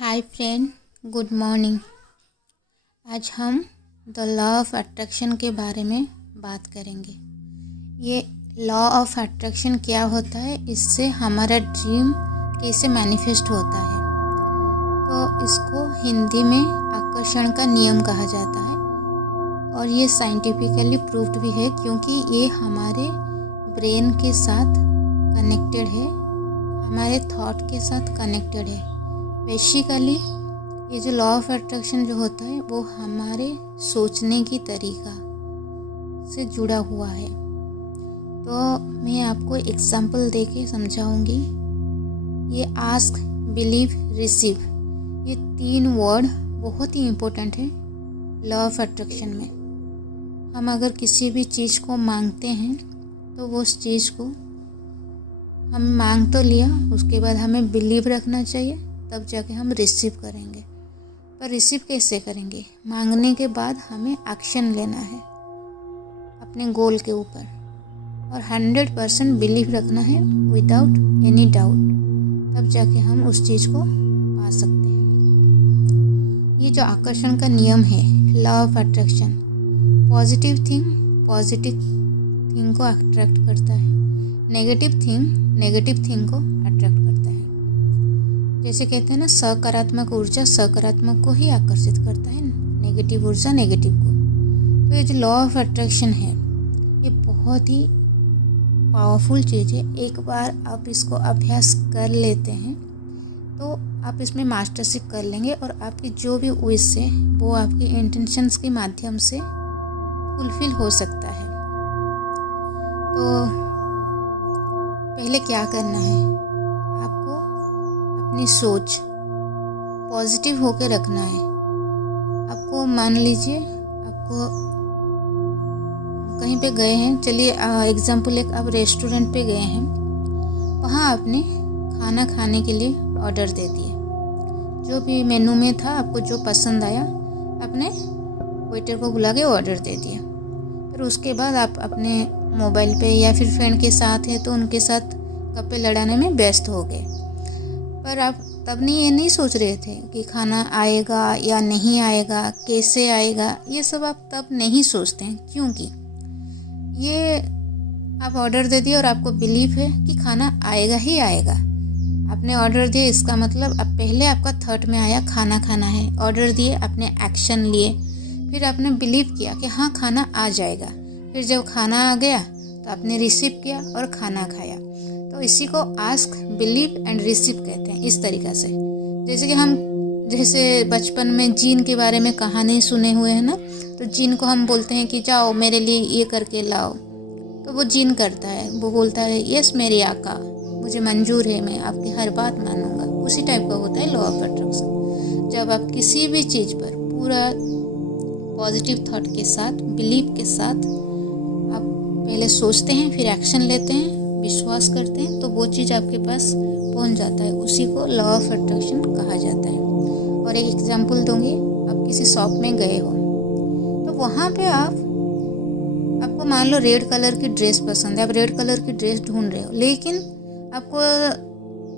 Hi friend, good morning. आज हम the law of attraction के बारे में बात करेंगे। ये लॉ ऑफ अट्रैक्शन क्या होता है, इससे हमारा ड्रीम कैसे मैनिफेस्ट होता है। तो इसको हिंदी में आकर्षण का नियम कहा जाता है और ये साइंटिफिकली प्रूव्ड भी है, क्योंकि ये हमारे ब्रेन के साथ कनेक्टेड है, हमारे थॉट के साथ कनेक्टेड है। बेसिकली ये जो लॉ ऑफ अट्रैक्शन जो होता है वो हमारे सोचने की तरीका से जुड़ा हुआ है। तो मैं आपको एग्जांपल देके समझाऊंगी। ये आस्क, बिलीव, रिसीव, ये 3 वर्ड बहुत ही इम्पोर्टेंट है लॉ ऑफ अट्रैक्शन में। हम अगर किसी भी चीज़ को मांगते हैं तो वो उस चीज़ को हम मांग तो लिया, उसके बाद हमें बिलीव रखना चाहिए, तब जाके हम रिसीव करेंगे। पर रिसीव कैसे करेंगे? मांगने के बाद हमें एक्शन लेना है अपने गोल के ऊपर और 100% बिलीव रखना है विदाउट एनी डाउट, तब जाके हम उस चीज़ को पा सकते हैं। ये जो आकर्षण का नियम है, law of attraction, positive thing को अट्रैक्ट करता है, नेगेटिव थिंग को अट्रैक्ट करता है। जैसे कहते हैं ना, सकारात्मक ऊर्जा सकारात्मक को ही आकर्षित करता है, नेगेटिव ऊर्जा नेगेटिव को। तो ये जो लॉ ऑफ अट्रैक्शन है ये बहुत ही पावरफुल चीज़ है। एक बार आप इसको अभ्यास कर लेते हैं तो आप इसमें मास्टरशिप कर लेंगे और आपकी जो भी विश है वो आपके इंटेंशंस के माध्यम से फुलफिल हो सकता है। तो पहले क्या करना है, आपको अपनी सोच पॉजिटिव होकर रखना है। आपको मान लीजिए आपको कहीं पे गए हैं, चलिए एग्जांपल एक, आप रेस्टोरेंट पे गए हैं, वहाँ आपने खाना खाने के लिए ऑर्डर दे दिए। जो भी मेनू में था आपको जो पसंद आया आपने वेटर को बुला के ऑर्डर दे दिया। फिर उसके बाद आप अपने मोबाइल पे या फिर फ्रेंड के साथ है तो उनके साथ गप्पे लड़ाने में व्यस्त हो गए। पर आप तब ये नहीं सोच रहे थे कि खाना आएगा या नहीं आएगा, कैसे आएगा, ये सब आप तब नहीं सोचते हैं, क्योंकि ये आप ऑर्डर दे दिए और आपको बिलीव है कि खाना आएगा ही आएगा। आपने ऑर्डर दिए, इसका मतलब अब पहले आपका थॉट में आया खाना खाना है, ऑर्डर दिए, आपने एक्शन लिए, फिर आपने बिलीव किया कि हाँ खाना आ जाएगा। फिर जब खाना आ गया तो आपने रिसीव किया और खाना खाया। तो इसी को आस्क, बिलीव एंड रिसीव कहते हैं, इस तरीक़ा से। जैसे कि हम बचपन में जीन के बारे में कहानी सुने हुए हैं ना, तो जीन को हम बोलते हैं कि जाओ मेरे लिए ये करके लाओ, तो वो जीन करता है, वो बोलता है यस मेरे आका, मुझे मंजूर है, मैं आपकी हर बात मानूंगा। उसी टाइप का होता है लॉ ऑफ अट्रैक्शन। जब आप किसी भी चीज़ पर पूरा पॉजिटिव थॉट के साथ, बिलीव के साथ आप पहले सोचते हैं, फिर एक्शन लेते हैं, विश्वास करते हैं, तो वो चीज़ आपके पास पहुंच जाता है। उसी को लॉ ऑफ अट्रैक्शन कहा जाता है। और एक एग्जांपल दूंगी, आप किसी शॉप में गए हो तो वहाँ पे आपको मान लो रेड कलर की ड्रेस पसंद है, आप रेड कलर की ड्रेस ढूंढ रहे हो, लेकिन आपको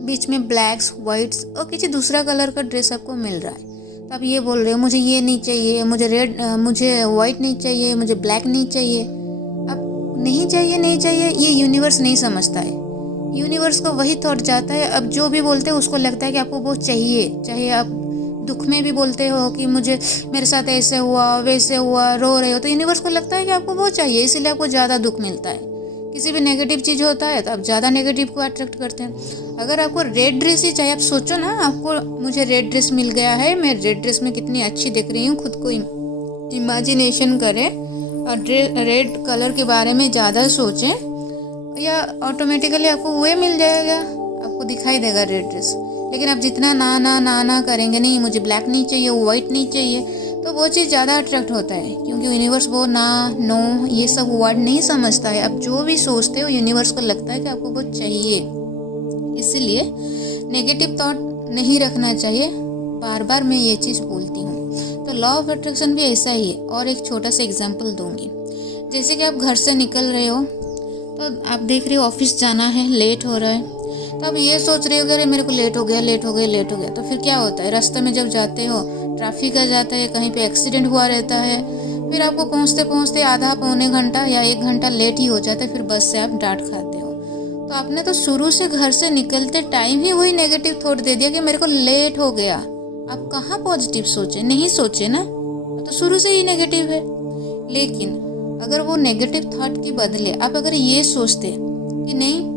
बीच में ब्लैक्स, वाइट्स और किसी दूसरा कलर का ड्रेस आपको मिल रहा है। तो आप ये बोल रहे हो मुझे ये नहीं चाहिए, मुझे वाइट नहीं चाहिए, मुझे ब्लैक नहीं चाहिए। अब नहीं चाहिए ये यूनिवर्स नहीं समझता है। यूनिवर्स को वही थॉट जाता है, अब जो भी बोलते हैं उसको लगता है कि आपको वो चाहिए। चाहे आप दुख में भी बोलते हो कि मेरे साथ ऐसे हुआ वैसे हुआ, रो रहे हो, तो यूनिवर्स को लगता है कि आपको वो चाहिए, इसीलिए आपको ज़्यादा दुख मिलता है। किसी भी नेगेटिव चीज़ होता है तो आप ज़्यादा नेगेटिव को अट्रैक्ट करते हैं। अगर आपको रेड ड्रेस ही चाहिए, आप सोचो ना, मुझे रेड ड्रेस मिल गया है, मैं रेड ड्रेस में कितनी अच्छी दिख रही हूँ, खुद को इमेजिनेशन करें और रेड कलर के बारे में ज़्यादा सोचें, या ऑटोमेटिकली आपको वो मिल जाएगा, आपको दिखाई देगा रेड ड्रेस। लेकिन आप जितना ना करेंगे, नहीं मुझे ब्लैक नहीं चाहिए, वाइट नहीं चाहिए, तो वो चीज़ ज़्यादा अट्रैक्ट होता है, क्योंकि यूनिवर्स वो नो ये सब वर्ड नहीं समझता है। आप जो भी सोचते हो यूनिवर्स को लगता है कि आपको वो चाहिए, इसलिए नेगेटिव थॉट नहीं रखना चाहिए। बार बार मैं ये चीज़ बोलती हूँ। तो लॉ ऑफ अट्रैक्शन भी ऐसा ही है। और एक छोटा सा एग्जांपल दूंगी। जैसे कि आप घर से निकल रहे हो तो आप देख रहे हो ऑफिस जाना है, लेट हो रहा है, तो आप ये सोच रहे हो कि अरे मेरे को लेट हो गया, तो फिर क्या होता है, रास्ते में जब जाते हो ट्रैफिक आ जाता है, कहीं पे एक्सीडेंट हुआ रहता है, फिर आपको पहुँचते पहुँचते आधा पौने घंटा या 1 घंटा लेट ही हो जाता है, फिर बस से आप डांट खाते हो। तो आपने तो शुरू से घर से निकलते टाइम ही वही नेगेटिव थॉट दे दिया कि मेरे को लेट हो गया। आप कहाँ पॉजिटिव सोचे, नहीं सोचे ना, तो शुरू से ही नेगेटिव है। लेकिन अगर वो नेगेटिव थॉट के बदले आप अगर ये सोचते कि नहीं,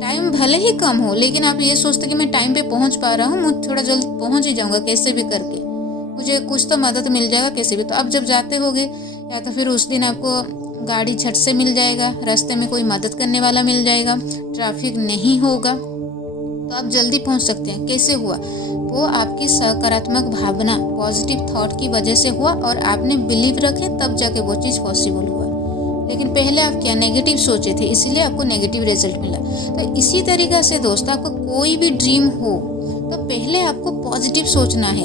टाइम भले ही कम हो लेकिन आप ये सोचते कि मैं टाइम पे पहुंच पा रहा हूँ, मैं थोड़ा जल्द पहुंच ही जाऊंगा कैसे भी करके, मुझे कुछ तो मदद मिल जाएगा कैसे भी। तो आप जब जाते होगे या तो फिर उस दिन आपको गाड़ी झट से मिल जाएगा, रास्ते में कोई मदद करने वाला मिल जाएगा, ट्रैफिक नहीं होगा, तो आप जल्दी पहुंच सकते हैं। कैसे हुआ, वो आपकी सकारात्मक भावना, पॉजिटिव थॉट की वजह से हुआ और आपने बिलीव रखे तब जाके वो चीज़ पॉसिबल हुआ। लेकिन पहले आप क्या नेगेटिव सोचे थे, इसलिए आपको नेगेटिव रिजल्ट मिला। तो इसी तरीक़े से दोस्तों, आपको कोई भी ड्रीम हो तो पहले आपको पॉजिटिव सोचना है,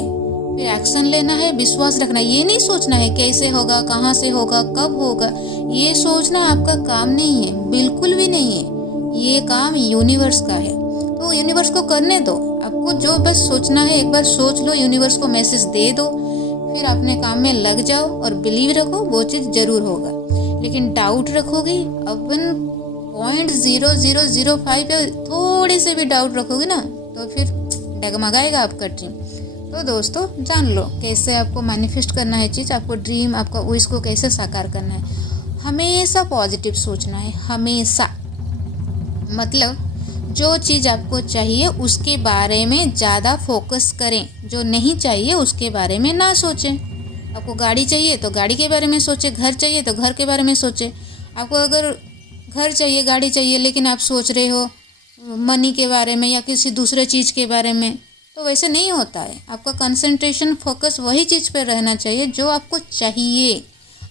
फिर एक्शन लेना है, विश्वास रखना है। ये नहीं सोचना है कैसे होगा, कहाँ से होगा, कब होगा, ये सोचना आपका काम नहीं है, बिल्कुल भी नहीं है। ये काम यूनिवर्स का है, तो यूनिवर्स को करने दो। आपको जो बस सोचना है, एक बार सोच लो, यूनिवर्स को मैसेज दे दो, फिर अपने काम में लग जाओ और बिलीव रखो, वो चीज़ ज़रूर होगा। लेकिन डाउट रखोगे, अपन 0.0005 पे थोड़े से भी डाउट रखोगे ना, तो फिर डगमगाएगा आपका ड्रीम। तो दोस्तों जान लो कैसे आपको मैनिफेस्ट करना है चीज़, आपको ड्रीम, आपका विश को कैसे साकार करना है। हमेशा पॉजिटिव सोचना है, हमेशा। मतलब जो चीज़ आपको चाहिए उसके बारे में ज़्यादा फोकस करें, जो नहीं चाहिए उसके बारे में ना सोचें। आपको गाड़ी चाहिए तो गाड़ी के बारे में सोचें, घर चाहिए तो घर के बारे में सोचें। आपको अगर घर चाहिए, गाड़ी चाहिए, लेकिन आप सोच रहे हो मनी के बारे में या किसी दूसरे चीज़ के बारे में, तो वैसे नहीं होता है। आपका कंसंट्रेशन, फोकस वही चीज़ पर रहना चाहिए जो आपको चाहिए।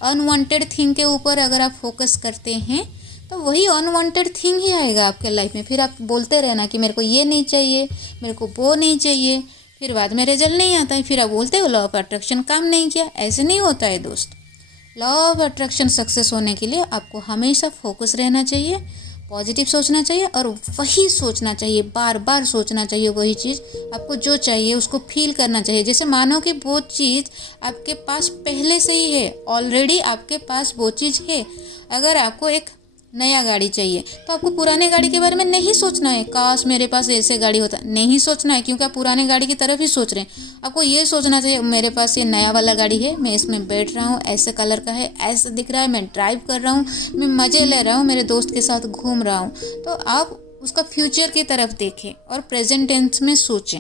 अनवांटेड थिंग के ऊपर अगर आप फोकस करते हैं तो वही अनवांटेड थिंग ही आएगा आपके लाइफ में। फिर आप बोलते रहना कि मेरे को ये नहीं चाहिए, मेरे को वो नहीं चाहिए, फिर बाद में रिजल्ट नहीं आता है, फिर आप बोलते हो लॉ ऑफ अट्रैक्शन काम नहीं किया। ऐसे नहीं होता है दोस्त। लॉ ऑफ अट्रैक्शन सक्सेस होने के लिए आपको हमेशा फोकस रहना चाहिए, पॉजिटिव सोचना चाहिए और वही सोचना चाहिए, बार बार सोचना चाहिए वही चीज़। आपको जो चाहिए उसको फील करना चाहिए, जैसे मानो कि वो चीज़ आपके पास पहले से ही है, ऑलरेडी आपके पास वो चीज़ है। अगर आपको एक नया गाड़ी चाहिए तो आपको पुराने गाड़ी के बारे में नहीं सोचना है, काश मेरे पास ऐसे गाड़ी होता, नहीं सोचना है, क्योंकि आप पुराने गाड़ी की तरफ ही सोच रहे हैं। आपको ये सोचना चाहिए मेरे पास ये नया वाला गाड़ी है, मैं इसमें बैठ रहा हूँ, ऐसे कलर का है, ऐसा दिख रहा है, मैं ड्राइव कर रहा हूँ, मैं मज़े ले रहा हूँ, मेरे दोस्त के साथ घूम रहा हूँ। तो आप उसका फ्यूचर की तरफ देखें और प्रेजेंट टेंस में सोचें।